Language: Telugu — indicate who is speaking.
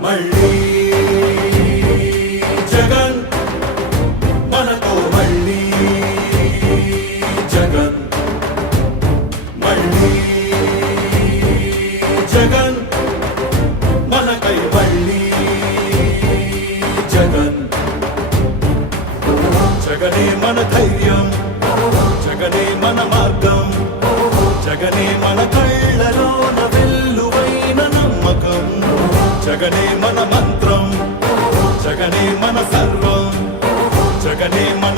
Speaker 1: మళ్ళీ జగన్. మనతో మళ్ళీ జగన్. మళ్ళీ జగన్. మనకై మళ్ళీ జగన్. జగనే మన ధైర్యం. జగనే మన మార్గం. జగనే మన జగనే మన మంత్రం జగనే మన సర్వం జగనే మన